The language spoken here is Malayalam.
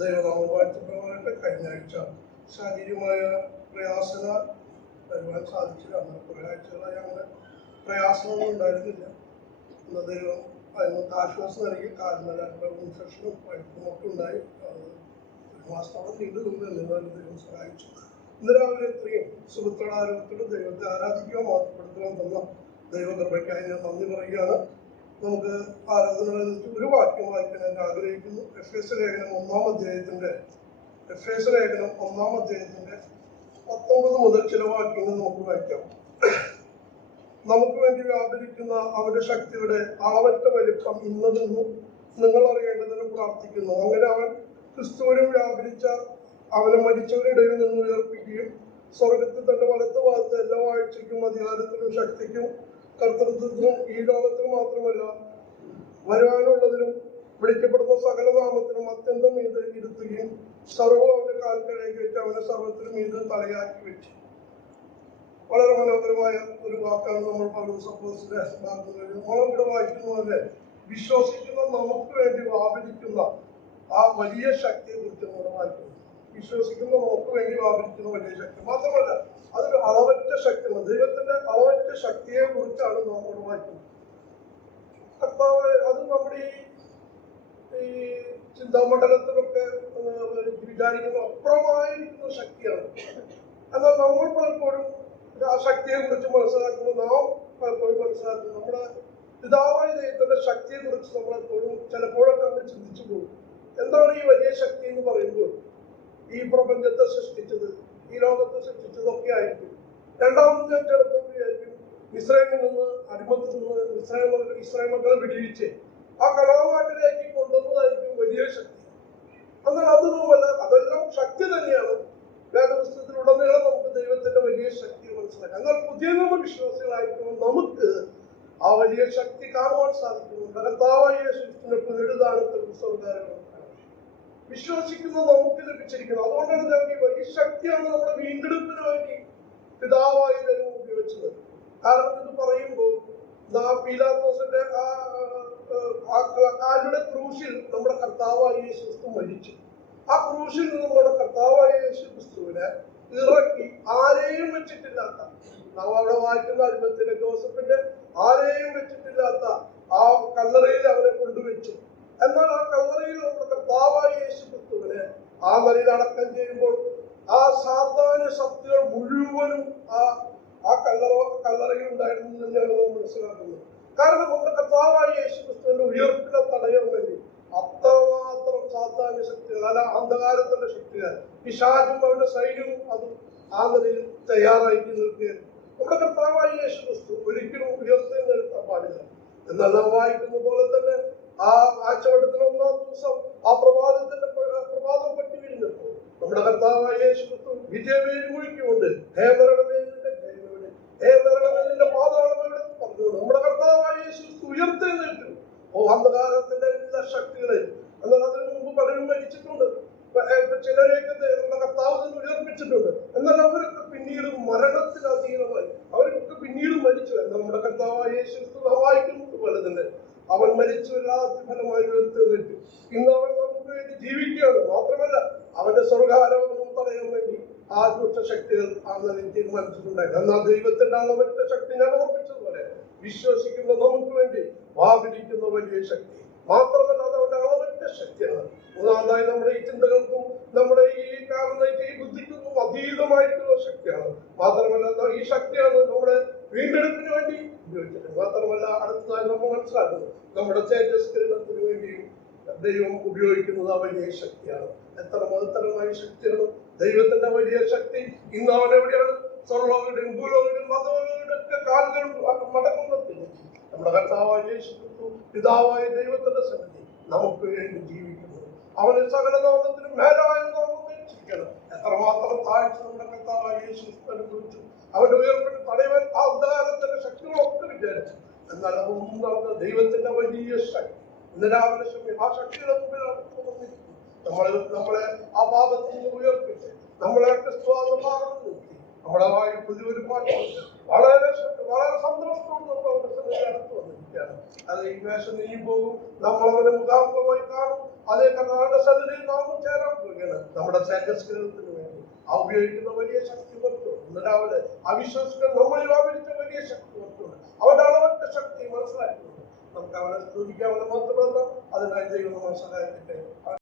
ദൈവനാമവാഴ്ത്തപ്പെടട്ടെ. കഴിഞ്ഞ ആഴ്ച ശാരീരികമായ പ്രയാസങ്ങൾ വരുവാൻ സാധിച്ചില്ല. അങ്ങനെ കുറേ ആഴ്ചകളായി അങ്ങനെ പ്രയാസമൊന്നും ഉണ്ടായിരുന്നില്ല. ഇന്ന് ദൈവം അതിനൊക്കെ ആശ്വാസം നൽകി. കാലിന് ഇൻഫെക്ഷനും പഴുപ്പുമൊക്കെ ഉണ്ടായി. ഒരു മാസത്തോളം നീണ്ടു നിന്നാലും ദൈവം സഹായിച്ചു. ഇന്ന് രാവിലെ ഇത്രയും സുഹൃത്തുക്കളുടെ ആരോഗ്യത്തോട് ദൈവത്തെ ആരാധിക്കുക മാറ്റപ്പെടുത്തുവാൻ തന്ന ദൈവകൃപയ്ക്കായി ഞാൻ നന്ദി പറയുകയാണ്. നമുക്ക് ആരാധനകളിൽ ഒരു വാക്യം വായിക്കാൻ ഞാൻ ആഗ്രഹിക്കുന്നു. എഫേസ്യ ലേഖനം 1-ാം അധ്യായത്തിന്റെ 19 മുതൽ ചില വാക്യങ്ങൾ നമുക്ക് വായിക്കാം. നമുക്ക് വേണ്ടി വ്യാപരിക്കുന്ന അവന്റെ ശക്തിയുടെ അളവറ്റ വലിപ്പം ഇന്നതെന്നും നിങ്ങൾ അറിയേണ്ടതിനും പ്രാർത്ഥിക്കുന്നു. അങ്ങനെ അവൻ ക്രിസ്തുവിനും വ്യാപരിച്ച അവനെ മരിച്ചവരുടെ ഇടയിൽ നിന്ന് ഉയർപ്പിക്കുകയും സ്വർഗത്തിൽ തന്റെ വലത്ത് ഭാഗത്ത് എല്ലാ വാഴ്ചയ്ക്കും അധികാരത്തിനും ശക്തിക്കും കർത്തൃത്വത്തിനും ഈ ലോകത്തിൽ മാത്രമല്ല വരുവാനുള്ളതിനും വിളിക്കപ്പെടുന്ന സകല നാമത്തിനും അത്യന്തം മീത് ഇരുത്തുകയും സർവ്വം അവന്റെ കാൽക്കലേക്ക് വെച്ച് അവനെ സർവത്തിനും മീത് തലയാക്കി വെച്ചു. വളരെ മനോഹരമായ ഒരു വാക്കാണ് നമ്മൾ പൗലോസപ്പോസ്തലന്റെ ഭാഗങ്ങളിൽ നമ്മളിവിടെ വായിക്കുന്ന പോലെ വിശ്വസിക്കുന്ന നമുക്ക് വേണ്ടി വ്യാപരിക്കുന്ന ആ വലിയ ശക്തിയെ കുറിച്ച് നമ്മൾ വായിക്കുന്നു. വിശ്വസിക്കുന്ന നമുക്ക് വേണ്ടി വ്യാപരിക്കുന്ന വലിയ ശക്തി മാത്രമല്ല, അതൊരു അളവറ്റ ശക്തിയാണ്. ദൈവത്തിന്റെ അളവറ്റ ശക്തിയെ കുറിച്ചാണ് നമ്മൾ വായിക്കുന്നത്. കർത്താവ് അത് നമ്മുടെ ഈ ചിന്താമണ്ഡലത്തിലൊക്കെ വിചാരിക്കുന്ന അപ്പുറമായിരിക്കുന്ന ശക്തിയാണ്. എന്നാൽ നമ്മൾ പലപ്പോഴും ആ ശക്തിയെ കുറിച്ച് മനസ്സിലാക്കുമ്പോൾ നാം പലപ്പോഴും മനസ്സിലാക്കുന്നു നമ്മുടെ പിതാവായ ദൈവത്തിന്റെ ശക്തിയെ കുറിച്ച് നമ്മളെപ്പോഴും ചിലപ്പോഴൊക്കെ നമ്മൾ ചിന്തിച്ചു പോകും. എന്താണ് ഈ വലിയ ശക്തി എന്ന് പറയുമ്പോൾ ഈ പ്രപഞ്ചത്തെ സൃഷ്ടിച്ചത്, ഈ ലോകത്തെ സൃഷ്ടിച്ചതൊക്കെ ആയിരിക്കും. രണ്ടാമത് ഞാൻ ചിലപ്പോൾ വിചാരിക്കും ഇസ്രായേലിൽ നിന്ന് അടിമത്തിൽ നിന്ന് ഇസ്രായേൽ മക്കളെ വിടുവിച്ച് ആ കനാനാട്ടിലേക്ക് കൊണ്ടുവന്നതായിരിക്കും വലിയ ശക്തി. എന്നാൽ അതൊന്നുമല്ല, അതെല്ലാം ശക്തി തന്നെയാണ്. വേദപുസ്തകത്തിലുടനീളം നമുക്ക് ദൈവത്തിന്റെ വലിയ ശക്തി മനസ്സിലാക്കാം. എന്നാൽ പുതിയ നിയമ വിശ്വാസികളായിരിക്കും നമുക്ക് ആ വലിയ ശക്തി കാണുവാൻ സാധിക്കുന്നു. കർത്താവായ യേശുവിന്റെ പുനരുദ്ധാനത്തിൽ സ്വർഗ്ഗാരോഹണം വിശ്വസിക്കുന്ന നമുക്ക് ലഭിച്ചിരിക്കുന്നു. അതുകൊണ്ടാണ് ഞങ്ങൾക്ക് ഈ വലിയ ശക്തിയാണ് നമ്മുടെ വീണ്ടെടുപ്പിന് വേണ്ടി പിതാവായി ദൈവം ഉപയോഗിച്ചത്. കാരണം ഇത് പറയുമ്പോൾ പീലാത്തോസിന്റെ കാലുടെ ക്രൂശിൽ നമ്മുടെ കർത്താവായ യേശു ക്രിസ്തു മരിച്ചു. ആ ക്രൂശിൽ നിന്ന് നമ്മുടെ കർത്താവായ യേശു ക്രിസ്തുവിനെ ഇറക്കി ആരെയും വെച്ചിട്ടില്ലാത്ത, നാം അവിടെ വായിക്കുന്ന അരിമത്തിലെ ജോസഫിന്റെ ആരെയും വെച്ചിട്ടില്ലാത്ത ആ കല്ലറയിൽ അവനെ കൊണ്ടുവച്ചു. എന്നാൽ ആ കല്ലറയിൽ നമ്മുടെ കർത്താവായ യേശു ക്രിസ്തുവിനെ ആ നിലയിൽ അടക്കം ചെയ്യുമ്പോൾ ആ സാത്താന്യ ശക്തികൾ മുഴുവനും ആ കല്ലറയിൽ ഉണ്ടായിരുന്നു തന്നെയാണ് നാം മനസ്സിലാക്കുന്നത്. കാരണം നമ്മുടെ കർത്താവായ യേശു ക്രിസ്തുവിന്റെ ഉയർപ്പിനെ തടയാൻ വേണ്ടി അത്രമാത്രം സാത്താന്യ ശക്തികൾ, അല്ല അന്ധകാരത്തിന്റെ ശക്തികൾ, പിശാചും അവരുടെ സൈന്യവും അതും ആ നിലയിൽ തയ്യാറായിട്ട് നിൽക്കുകയായിരുന്നു. നമ്മുടെ കർത്താവായ യേശു ക്രിസ്തു ഒരിക്കലും ഉയർത്തെഴുന്നേൽക്കാൻ പാടില്ല. എന്നാൽ നാം വായിക്കുന്ന പോലെ തന്നെ ആ ആഴ്ചവട്ടത്തിന് 1-ാം ദിവസം ആ പ്രഭാതം പറ്റി വിരിഞ്ഞപ്പോൾ നമ്മുടെ കർത്താവായ യേശു ക്രിസ്തു വിജയവേലി മുഴിക്കുകൊണ്ട് ഹേ മരണമേലിന്റെ ജയമെവിടെ, ഹേ മരണമേലിന്റെ പാതാളമെവിടെ പറഞ്ഞുകൊണ്ട് നമ്മുടെ കർത്താവായ യേശു ക്രിസ്തു ഉയർത്തെഴുന്നേറ്റു. അന്ധകാരത്തിന്റെ എല്ലാ ശക്തികളെയും. എന്നാൽ അതിനു മുമ്പ് പലരും മരിച്ചിട്ടുണ്ട്. ചിലരെയൊക്കെ നമ്മുടെ കർത്താവ് തന്നെ ഉയർപ്പിച്ചിട്ടുണ്ട്. എന്നാൽ അവരൊക്കെ പിന്നീട് മരണത്തിന് അധീനമായി, അവരൊക്കെ പിന്നീട് മരിച്ചു. എന്നാൽ നമ്മുടെ കർത്താവായ യേശു ക്രിസ്തു വായിക്കുന്നത് പോലെ തന്നെ അവൻ മരിച്ചു എല്ലാത്തി ഫലമായി ഉയർത്തെഴുന്നേറ്റു. ഇന്ന് അവൻ നമുക്ക് വേണ്ടി ജീവിക്കുകയാണ്. മാത്രമല്ല അവന്റെ സ്വർഗ്ഗാരോഹണം തടയാൻ വേണ്ടി ആ ദുഷ്ടശക്തികൾ ആ നിലയിൽ തീരുമാനിച്ചിട്ടുണ്ടായിരുന്നു. എന്നാൽ ദൈവത്തിന്റെ അളവറ്റ ശക്തി ഞാൻ ഓർപ്പിച്ചതുപോലെ വിശ്വസിക്കുന്ന നമുക്ക് വേണ്ടി വ്യാപരിക്കുന്ന വലിയ ശക്തി മാത്രമല്ല, അത് അവന്റെ അളവറ്റ ശക്തിയാണ്. ഒന്നാമതായി നമ്മുടെ ഈ ചിന്തകൾക്കും നമ്മുടെ ഈ കാണുന്ന ഈ ബുദ്ധിക്കും അതീതമായിട്ടുള്ള ശക്തിയാണ്. മാത്രമല്ല ഈ ശക്തിയാണ് നമ്മുടെ വീണ്ടെടുപ്പിന് വേണ്ടി ഉപയോഗിച്ചത്. മാത്രമല്ല അടുത്തതായി നമ്മൾ മനസ്സിലാക്കുന്നത് നമ്മുടെ തേജസ്കരണത്തിന് വേണ്ടിയും ദൈവം ഉപയോഗിക്കുന്നത് ആ വലിയ ശക്തിയാണ്. എത്ര മഹത്തരമായ ശക്തിയാണ് ദൈവത്തിന്റെ വലിയ ശക്തി. ഇന്ന് അവൻ എവിടെയാണ്? സ്വർലോകരുടെയും ഭൂലോകരുടെയും മതങ്ങളുടെ ഒക്കെ കാലുകൾ മടങ്ങുന്നതിന് നമ്മുടെ കർത്താവായ യേശു ക്രിസ്തു പിതാവായ ദൈവത്തിന്റെ സന്നിധി നമുക്ക് വേണ്ടി ജീവിക്കുന്നു. അവന് സകല നാമത്തിനും മേലായ നാമം ധരിച്ചിരിക്കണം. എത്രമാത്രം താഴ്ച നമ്മുടെ കർത്താവായ യേശു ക്രിസ്തുവിനെ കുറിച്ചു. അവന്റെ ഉയർപ്പിന് തടയുവാൻ ആ അന്ധകാരത്തിന്റെ ശക്തികളൊക്കെ വിചാരിച്ചു. എന്നാൽ അതൊന്നും നടന്ന ദൈവത്തിന്റെ വലിയ ശക്തി. ഇന്ന് രാവിലെ ആ ശക്തിയുടെ മുമ്പിലാണ് നമ്മളെ ആ പാപത്തിൽ നിന്ന് ഉയർപ്പിച്ച് നമ്മളെ ക്രിസ്തുവാകുന്ന പാപത്തിൽ നിർത്തി നമ്മുടെ വായിൽ പുതിയൊരു പാട്ട് വളരെ സന്തോഷത്തോട് നമ്മൾ അവരുടെ സന്നിധി അടുത്ത് വന്നിരിക്കുക. പ്രാർത്ഥിക്കുകയാണ്. അത് ഈ വേഷം നീങ്ങി പോകും, നമ്മളവനെ മുഖാമുഖമായി കാണും. അതേ കർത്താവിന്റെ സന്നിധിയിൽ നാം ചേരാൻ പോവുകയാണ്. നമ്മുടെ തേജസ്കരണത്തിന് വേണ്ടി ആ ഉപയോഗിക്കുന്ന വലിയ ശക്തി പുറത്തുണ്ട്. ഇന്ന് രാവിലെ അവിശ്വസിക്കാൻ നമ്മളിൽ ആവരിച്ച വലിയ ശക്തി പുറത്തുണ്ട്. അവന്റെ അളവറ്റ ശക്തി മനസ്സിലാക്കുന്നുണ്ട്. നമുക്ക് അവനെ സ്തുതിക്കാൻ, അവനെ മാത്രം അതിനായി ദൈവം നമ്മളെ സഹായിക്കട്ടെ.